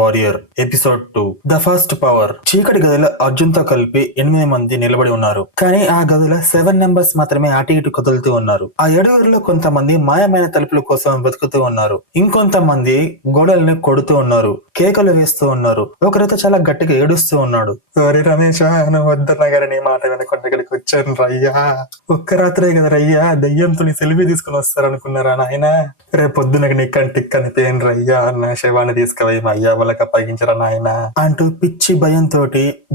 Warrior episode 2 the first power. చీకటి గదిలో అర్జున్ తో కలిపి 8 మంది నిలబడి ఉన్నారు. కానీ ఆ గదిలో 7 నెంబర్స్ మాత్రమే అటు ఇటు కదులుతూ ఉన్నారు. ఆ 7 కొంతమంది మాయమైన తలుపుల కోసం వెతుకుతూ ఉన్నారు. ఇంకొంతమంది గోడల్ని కొడుతూ ఉన్నారు, కేకలు వేస్తూ ఉన్నారు. ఒకరైతే చాలా గట్టిగా ఏడుస్తూ ఉన్నాడు. రమేష్ వద్దన్న గారి నీ మాట వినకుండా ఇక్కడికి వచ్చాను రయ్యా. ఒక్క రాత్రే కదా రయ్యా, దయ్యంతో నీ సెల్ఫీ తీసుకుని వస్తారనుకున్నారా నాయన? రేపు పొద్దునకి నీ కంటికి కనిపోయిన రయ్యా అన్న శవాన్ని తీసుకుపోయి మా అయ్యా వాళ్ళకి అప్పగించరా నాయన అంటూ పిచ్చి భయంతో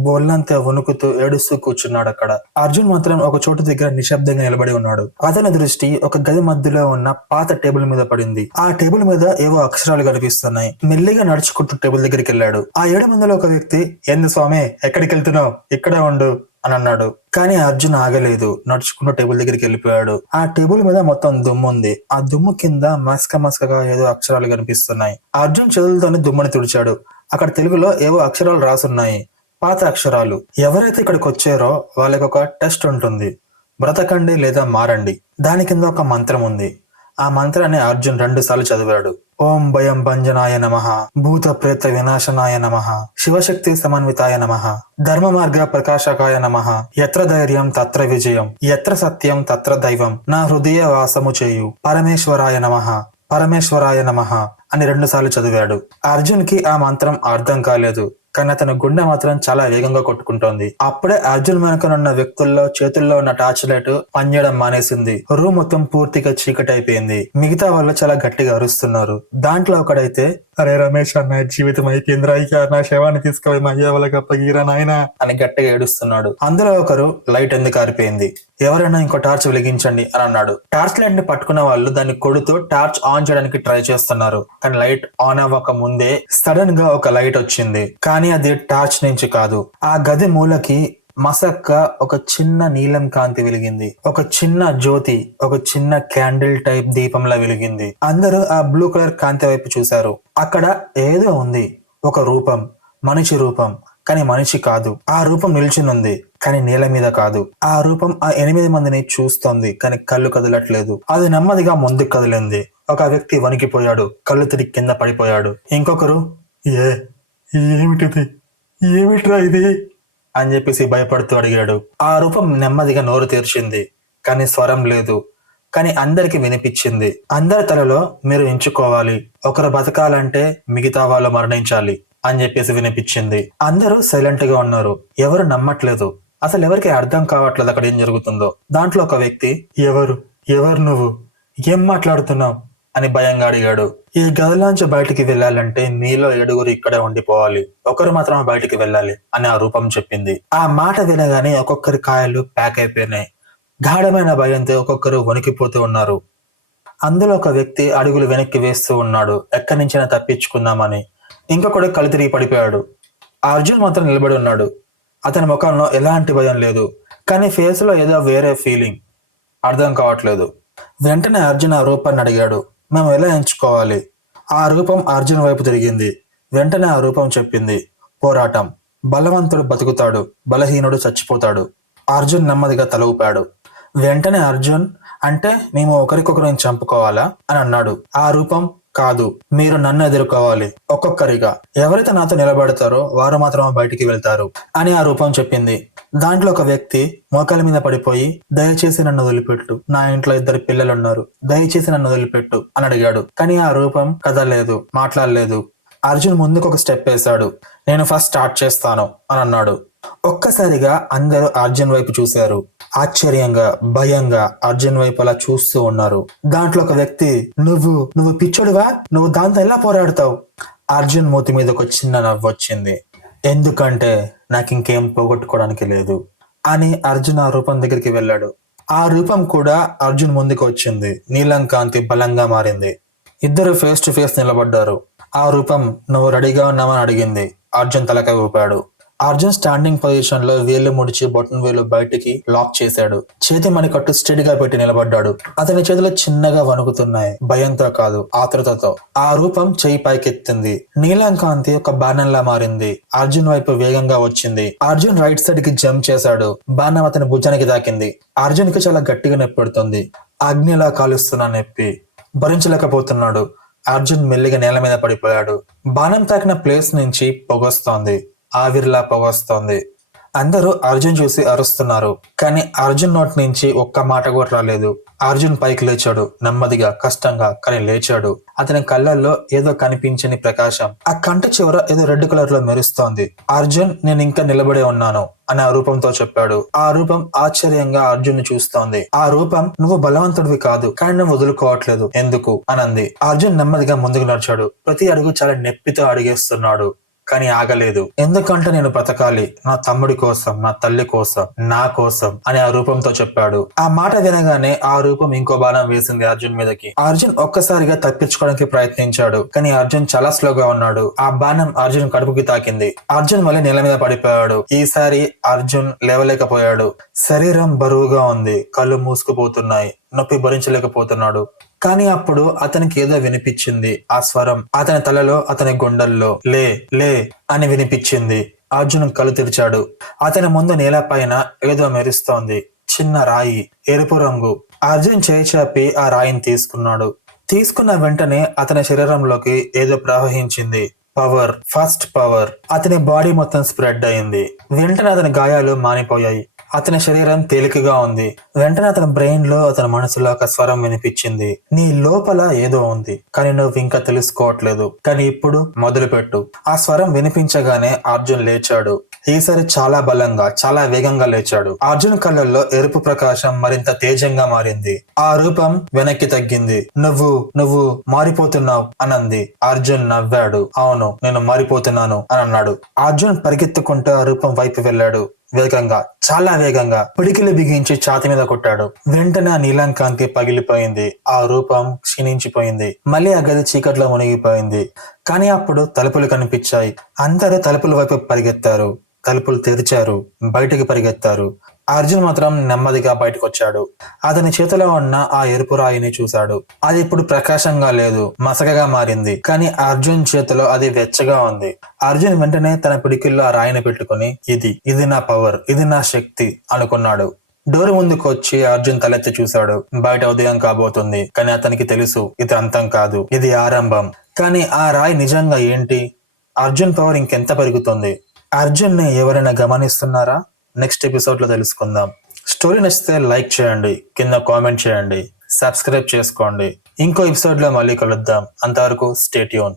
బోల్లంతా వణుకుతూ ఏడుస్తూ కూర్చున్నాడు. అక్కడ అర్జున్ మాత్రం ఒక చోటు దగ్గర నిశ్శబ్దంగా నిలబడి ఉన్నాడు. అతని దృష్టి ఒక గది మధ్యలో ఉన్న పాత టేబుల్ మీద పడింది. ఆ టేబుల్ మీద ఏవో అక్షరాలు కనిపిస్తున్నాయి. మెల్లిగా నడుచుకుంటూ టేబుల్ దగ్గరికి వెళ్ళాడు. ఆ 7 మందిలో ఒక వ్యక్తి, ఏంది స్వామి ఎక్కడికి వెళ్తున్నావు, ఇక్కడే ఉండు అని అన్నాడు. కానీ అర్జున్ ఆగలేదు, నడుచుకుంటూ టేబుల్ దగ్గరికి వెళ్ళిపోయాడు. ఆ టేబుల్ మీద మొత్తం దుమ్ము ఉంది. ఆ దుమ్ము కింద మస్కగా ఏదో అక్షరాలు కనిపిస్తున్నాయి. అర్జున్ చేతులతోనే దుమ్ముని తుడిచాడు. అక్కడ తెలుగులో ఏవో అక్షరాలు రాసున్నాయి, పాత అక్షరాలు. ఎవరైతే ఇక్కడికి వచ్చారో వాళ్ళకి ఒక టెస్ట్ ఉంటుంది, బ్రతకండి లేదా మారండి. దాని కింద ఒక మంత్రం ఉంది. ఆ మంత్రాన్ని అర్జున్ 2 సార్లు చదివాడు. ఓం భయం భంజనాయ నమః, భూత ప్రేత వినాశనాయ నమః, శివశక్తి సమన్వితాయ నమః, ధర్మ మార్గ ప్రకాశకాయ నమః, ఎత్ర ధైర్యం తత్ర విజయం, ఎత్ర సత్యం తత్ర దైవం, నా హృదయ వాసము చేయు, పరమేశ్వరాయ నమః, పరమేశ్వరాయ నమః అని 2 సార్లు చదివాడు. అర్జున్ కి ఆ మంత్రం అర్థం కాలేదు, కానీ అతని గుండె మాత్రం చాలా వేగంగా కొట్టుకుంటోంది. అప్పుడే అర్జున్ వెనుకనున్న వ్యక్తుల్లో చేతుల్లో ఉన్న టార్చ్ లైట్ పనిచేయడం మానేసింది. రూమ్ మొత్తం పూర్తిగా చీకటి అయిపోయింది. మిగతా వాళ్ళు చాలా గట్టిగా అరుస్తున్నారు. దాంట్లో ఒకడైతే, అరే రమేష్ అన్న జీవితం అయిపోయింది అయ్యా, నా శవాన్ని తీసుకుపోయి మా అయ్యా వాళ్ళకి అప్పగిరా నాయనా అని గట్టిగా ఏడుస్తున్నాడు. అందులో ఒకరు, లైట్ ఎందుకు ఆరిపోయింది, ఎవరైనా ఇంకో టార్చ్ వెలిగించండి అని అన్నాడు. టార్చ్ లైట్ ని పట్టుకున్న వాళ్ళు దాన్ని కొడుతూ టార్చ్ ఆన్ చేయడానికి ట్రై చేస్తున్నారు. కానీ లైట్ ఆన్ అవ్వక ముందే సడన్ గా ఒక లైట్ వచ్చింది. కానీ అది టార్చ్ నుంచి కాదు. ఆ గది మూలకి మసక్క ఒక చిన్న నీలం కాంతి వెలిగింది. ఒక చిన్న జ్యోతి, ఒక చిన్న క్యాండిల్ టైప్ దీపంలా వెలిగింది. అందరూ ఆ బ్లూ కలర్ కాంతి వైపు చూశారు. అక్కడ ఏదో ఉంది, ఒక రూపం, మనిషి రూపం. కానీ మనిషి కాదు. ఆ రూపం నిల్చునుంది, కానీ నేల మీద కాదు. ఆ రూపం ఆ 8 మందిని చూస్తోంది, కానీ కళ్ళు కదలట్లేదు. అది నెమ్మదిగా ముందుకు కదిలింది. ఒక వ్యక్తి వణికిపోయాడు, కళ్ళు తిరిగి కింద పడిపోయాడు. ఇంకొకరు, ఏమిటిది, ఏమిట్రా ఇది అని చెప్పేసి భయపడుతూ అడిగాడు. ఆ రూపం నెమ్మదిగా నోరు తెరిచింది, కానీ స్వరం లేదు. కానీ అందరికి వినిపించింది. అందరి తలలో, మీరు ఎంచుకోవాలి, ఒకరు బతకాలంటే మిగతా వాళ్ళు మరణించాలి అని చెప్పేసి వినిపించింది. అందరూ సైలెంట్ గా ఉన్నారు. ఎవరు నమ్మట్లేదు. అసలు ఎవరికి అర్థం కావట్లేదు అక్కడ ఏం జరుగుతుందో. దాంట్లో ఒక వ్యక్తి, ఎవరు నువ్వు, ఏం మాట్లాడుతున్నావు అని భయంగా అడిగాడు. ఈ గదిలోంచి బయటికి వెళ్ళాలంటే మీలో 7 ఇక్కడే ఉండిపోవాలి, ఒకరు మాత్రమే బయటికి వెళ్ళాలి అని ఆ రూపం చెప్పింది. ఆ మాట వినగానే ఒక్కొక్కరి కాయలు ప్యాక్ అయిపోయినాయి. గాఢమైన భయంతో ఒక్కొక్కరు వణికిపోతూ ఉన్నారు. అందులో ఒక వ్యక్తి అడుగులు వెనక్కి వేస్తూ ఉన్నాడు, ఎక్కడి నుంచైనా తప్పించుకుందామని. ఇంకొకడు కళ్ళు తిరిగి పడిపోయాడు. అర్జున్ మాత్రం నిలబడి ఉన్నాడు. అతని ముఖంలో ఎలాంటి భయం లేదు, కానీ ఫేస్ లో ఏదో వేరే ఫీలింగ్, అర్థం కావట్లేదు. వెంటనే అర్జున్ ఆ రూపాన్ని అడిగాడు, మేము ఎలా ఎంచుకోవాలి? ఆ రూపం అర్జున్ వైపు తిరిగింది. వెంటనే ఆ రూపం చెప్పింది, పోరాటం. బలవంతుడు బతుకుతాడు, బలహీనుడు చచ్చిపోతాడు. అర్జున్ నెమ్మదిగా తల ఊపాడు. వెంటనే అర్జున్, అంటే మేము ఒకరికొకరిని చంపుకోవాలా అని అన్నాడు. ఆ రూపం, కాదు, మీరు నన్ను ఎదుర్కోవాలి, ఒక్కొక్కరిగా. ఎవరైతే నాతో నిలబడతారో వారు మాత్రమే బయటికి వెళ్తారు అని ఆ రూపం చెప్పింది. దాంట్లో ఒక వ్యక్తి మోకాల మీద పడిపోయి, దయచేసి నన్ను వదిలిపెట్టు, నా ఇంట్లో 2 పిల్లలున్నారు, దయచేసి నన్ను వదిలిపెట్టు అని అడిగాడు. కానీ ఆ రూపం కదలలేదు, మాట్లాడలేదు. అర్జున్ ముందుకు ఒక స్టెప్ వేశాడు. నేను ఫస్ట్ స్టార్ట్ చేస్తాను అని అన్నాడు. ఒక్కసారిగా అందరూ అర్జున్ వైపు చూశారు. ఆశ్చర్యంగా, భయంగా అర్జున్ వైపు అలా చూస్తూ ఉన్నారు. దాంట్లో ఒక వ్యక్తి, నువ్వు పిచ్చోడువా, నువ్వు దాంతో ఎలా పోరాడతావు? అర్జున్ మూతి మీద ఒక చిన్న నవ్వు వచ్చింది. ఎందుకంటే నాకు ఇంకేం పోగొట్టుకోవడానికి లేదు అని అర్జున్ ఆ రూపం దగ్గరికి వెళ్ళాడు. ఆ రూపం కూడా అర్జున్ ముందుకు వచ్చింది. నీలం కాంతి బలంగా మారింది. ఇద్దరు ఫేస్ టు ఫేస్ నిలబడ్డారు. ఆ రూపం, నువ్వు రెడీగా ఉన్నామని అడిగింది. అర్జున్ తలకాయ ఊపాడు. అర్జున్ స్టాండింగ్ పొజిషన్ లో వేళ్లు ముడిచి బొటన్ వేలు బయటికి లాక్ చేశాడు. చేతి మణికట్టు స్ట్రెయిట్ గా పెట్టి నిలబడ్డాడు. అతని చేతులు చిన్నగా వణుకుతున్నాయి, భయంతో కాదు, ఆతృతతో. ఆ రూపం చెయ్యి పైకెత్తింది. నీలం కాంతి ఒక బాణంలా మారింది. అర్జున్ వైపు వేగంగా వచ్చింది. అర్జున్ రైట్ సైడ్ కి జంప్ చేశాడు. బాణం అతని భుజానికి తాకింది. అర్జున్ కి చాలా గట్టిగా నొప్పి పెడుతుంది. అగ్నిలా కాలుస్తున్న నొప్పి భరించలేకపోతున్నాడు. అర్జున్ మెల్లిగా నేల మీద పడిపోయాడు. బాణం తాకిన ప్లేస్ నుంచి పొగొస్తోంది, ఆవిరిలా పొగొస్తోంది. అందరూ అర్జున్ చూసి అరుస్తున్నారు, కానీ అర్జున్ నోటి నుంచి ఒక్క మాట కూడా రాలేదు. అర్జున్ పైకి లేచాడు, నెమ్మదిగా, కష్టంగా, కానీ లేచాడు. అతని కళ్ళల్లో ఏదో కనిపించని ప్రకాశం. ఆ కంటి చివర ఏదో రెడ్ కలర్ లో మెరుస్తోంది. అర్జున్, నేను ఇంకా నిలబడే ఉన్నాను అని ఆ రూపంతో చెప్పాడు. ఆ రూపం ఆశ్చర్యంగా అర్జున్ ని చూస్తోంది. ఆ రూపం, నువ్వు బలవంతుడివి కాదు, కానీ నువ్వు వదులుకోవట్లేదు ఎందుకు అనంది. అర్జున్ నెమ్మదిగా ముందుకు నడిచాడు. ప్రతి అడుగు చాలా నొప్పితో అడిగేస్తున్నాడు, కానీ ఆగలేదు. ఎందుకంటే నేను బ్రతకాలి, నా తమ్ముడి కోసం, నా తల్లి కోసం, నా కోసం అని ఆ రూపంతో చెప్పాడు. ఆ మాట వినగానే ఆ రూపం ఇంకో బాణం వేసింది అర్జున్ మీదకి. అర్జున్ ఒక్కసారిగా తప్పించుకోవడానికి ప్రయత్నించాడు, కానీ అర్జున్ చాలా స్లోగా ఉన్నాడు. ఆ బాణం అర్జున్ కడుపుకి తాకింది. అర్జున్ మళ్ళీ నేల మీద పడిపోయాడు. ఈసారి అర్జున్ లేవలేకపోయాడు. శరీరం బరువుగా ఉంది, కళ్ళు మూసుకుపోతున్నాయి, నొప్పి భరించలేకపోతున్నాడు. కానీ అప్పుడు అతనికి ఏదో వినిపించింది. ఆ స్వరం అతని తలలో, అతని గుండెల్లో లే లే అని వినిపించింది. అర్జున్ కళ్ళు తెరిచాడు. అతని ముందు నేలపైన ఏదో మెరుస్తోంది, చిన్న రాయి, ఎరుపు రంగు. అర్జున్ చేయి చాపి ఆ రాయిని తీసుకున్నాడు. తీసుకున్న వెంటనే అతని శరీరంలోకి ఏదో ప్రవహించింది. Power, first power. అతని బాడీ మొత్తం స్ప్రెడ్ అయింది. వెంటనే అతని గాయాలు మానిపోయాయి. అతని శరీరం తేలికగా ఉంది. వెంటనే అతని బ్రెయిన్ లో, అతని మనసులో ఒక స్వరం వినిపించింది. నీ లోపల ఏదో ఉంది, కానీ నువ్వు ఇంకా తెలుసుకోవట్లేదు, కానీ ఇప్పుడు మొదలుపెట్టు. ఆ స్వరం వినిపించగానే అర్జున్ లేచాడు. ఈసారి చాలా బలంగా, చాలా వేగంగా లేచాడు. అర్జున్ కళ్ళల్లో ఎరుపు ప్రకాశం మరింత తేజంగా మారింది. ఆ రూపం వెనక్కి తగ్గింది. నువ్వు నువ్వు మారిపోతున్నావు అనంది. అర్జున్ నవ్వాడు. అవును, నేను మారిపోతున్నాను అని అన్నాడు. అర్జున్ పరిగెత్తుకుంటూ ఆ రూపం వైపు వెళ్ళాడు. వేగంగా, చాలా వేగంగా పిడికిలు బిగించి ఛాతి మీద కొట్టాడు. వెంటనే ఆ నీలం కాంతి పగిలిపోయింది. ఆ రూపం క్షీణించిపోయింది. మళ్ళీ ఆ గది చీకట్లో మునిగిపోయింది. కానీ అప్పుడు తలుపులు కనిపించాయి. అందరూ తలుపుల వైపు పరిగెత్తారు. తలుపులు తెరిచారు. బయటికి పరిగెత్తారు. అర్జున్ మాత్రం నెమ్మదిగా బయటకు వచ్చాడు. అతని చేతిలో ఉన్న ఆ ఎరుపు రాయిని చూశాడు. అది ఇప్పుడు ప్రకాశంగా లేదు, మసకగా మారింది. కానీ అర్జున్ చేతిలో అది వెచ్చగా ఉంది. అర్జున్ వెంటనే తన పిడికిల్లో ఆ రాయిని పెట్టుకుని, ఇది నా పవర్, ఇది నా శక్తి అనుకున్నాడు. డోర్ ముందుకు వచ్చి అర్జున్ తలెత్తి చూశాడు. బయట ఉదయం కాబోతుంది, కానీ అతనికి తెలుసు ఇది అంతం కాదు, ఇది ఆరంభం. కానీ ఆ రాయి నిజంగా ఏంటి? అర్జున్ పవర్ ఇంకెంత పెరుగుతుంది? అర్జున్ ని ఎవరైనా గమనిస్తున్నారా? నెక్స్ట్ ఎపిసోడ్ లో తెలుసుకుందాం. స్టోరీ నచ్చితే లైక్ చేయండి, కింద కామెంట్ చేయండి, సబ్స్క్రైబ్ చేసుకోండి. ఇంకో ఎపిసోడ్ లో మళ్ళీ కలుద్దాం. అంతవరకు స్టే ట్యూన్.